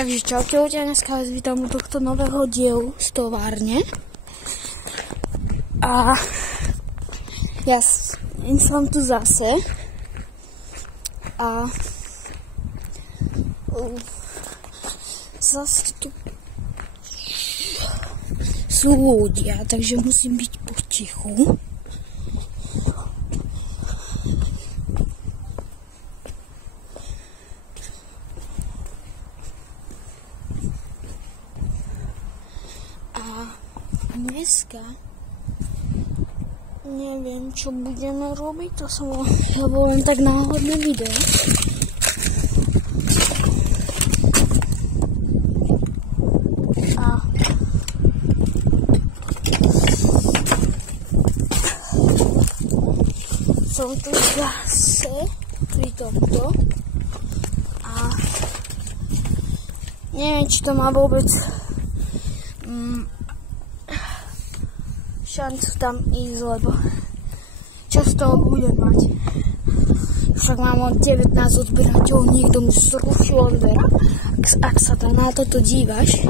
Takže čaute, dneska vás vítam u tohto nového dielu z továrne. A ja som tu zase. A zase tu sú ľudia, takže musím byť potichu. Dneska neviem, čo budeme robiť, to som len tak náhodné video. A som tu zase pri tomto a neviem, či to má vôbec šancu tam ísť, lebo čo z toho budem mať. Však mám 19 odberateľov, niekto mi zrušil odbera. Ak sa tam na toto dívaš,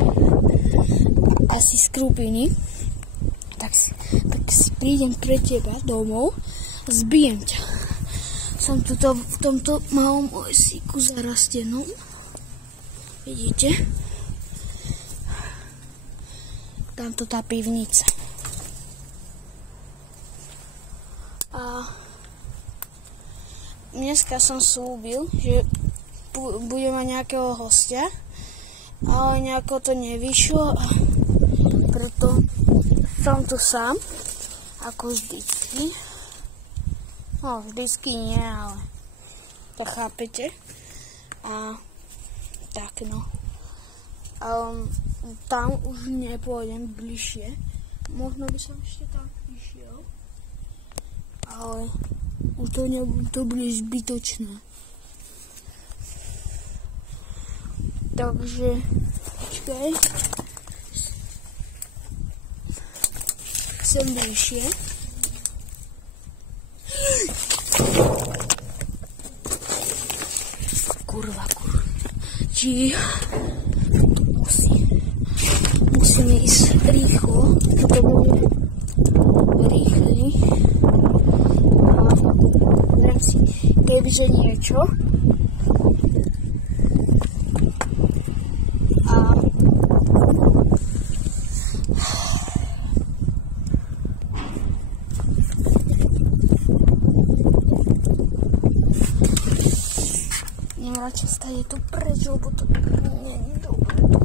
asi z Krupiny, tak prídem pre teba domov a zbijem ťa. Som tuto v tomto malom lesíku zarastenom. Vidíte? Tamto tá pivnica. A dneska som slúbil, že budem mať nejakého hostia, ale nejako to nevyšlo a preto som tu sám, ako vždycky. No, vždycky nie, ale to chápete. A tak no. Tam už nepôjdem bližšie. Možno by som ešte tam išiel. Ale už to bude zbytočné. Takže počkaj. Sem bližšie. Kurva. Musíme ísť rýchlo. To bude rýchly. Kebyže niečo a radšej stane tu preč, lebo to nie je dobré tu.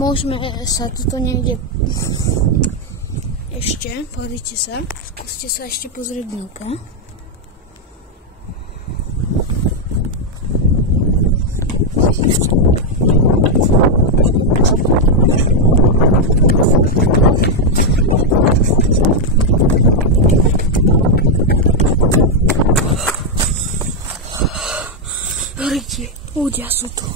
Môžeme sa tuto niekde ešte, pozrite sa, skúste sa ešte pozrieť dnuka. Pozrite, ľudia sú tu.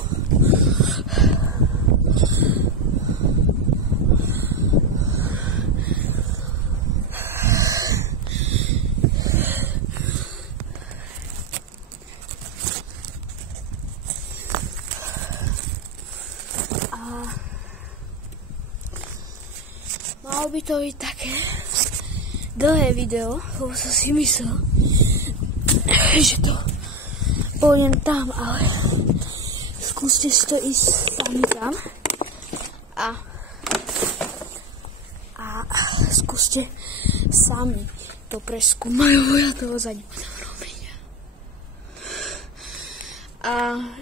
Malo by to byť také dlhé video, lebo som si myslel, že to pôjdem tam, ale skúste si to ísť sami tam a skúste sami to preskúmať, lebo ja toho za nebudem robiť. A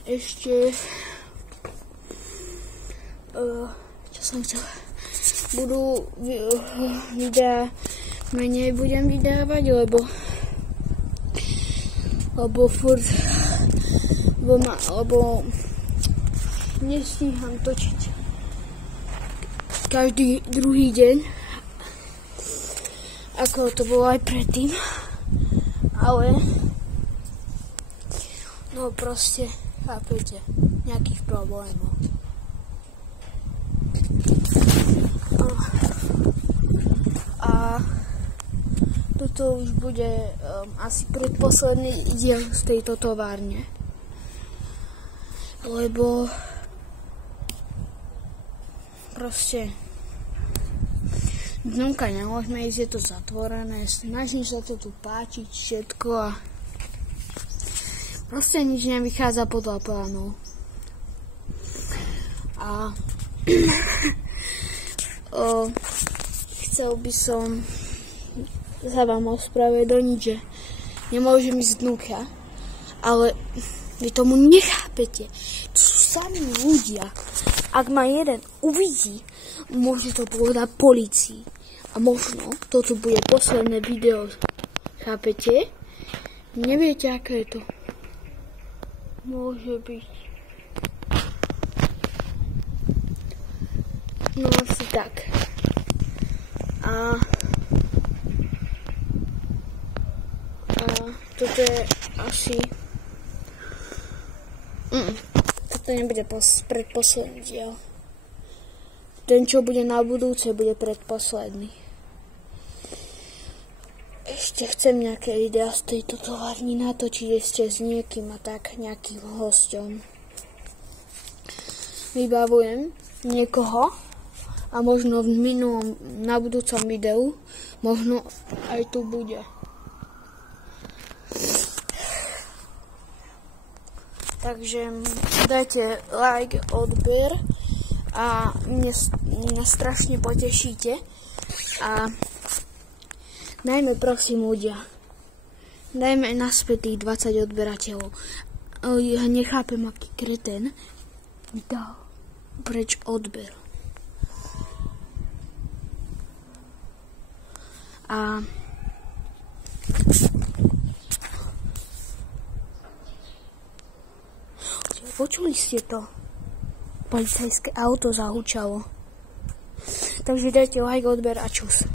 ešte čo som chcel, budú videa, menej budem vydávať, lebo nestíham točiť každý druhý deň, ako to bolo aj predtým, ale no proste, chápete, nejakých problémov. toto už bude asi predposledný diel z tejto továrne. Lebo proste dnúka nemôžeme ísť, je to zatvorené, snažím sa to tu páčiť všetko a proste nič nevychádza podľa plánu. A chcel by som sa vám ospravedlniť, že nemôžem ísť dnúka, ale vy tomu nechápete. To sú sami ľudia. Ak ma jeden uvidí, môže to povedať polícii. A možno toto bude posledné video. Chápete? Neviete, aké to môže byť. No asi tak. A toto je asi... Toto nebude predposledný diel. Ten, čo bude na budúce, bude predposledný. Ešte chcem nejaké videá z tejto továrny natočiť ešte s niekým a tak, nejakým hosťom. Vybavujem niekoho a možno na budúcom videu možno aj tu bude. Takže dajte like, odber a mňa strašne potešíte. A dajme prosím ľudia, dajme naspäť tých 20 odberateľov. Ja nechápem, aký kreten dal preč odber. A počuli ste to? Policajské auto zahučalo. Takže dajte like, odber a čus.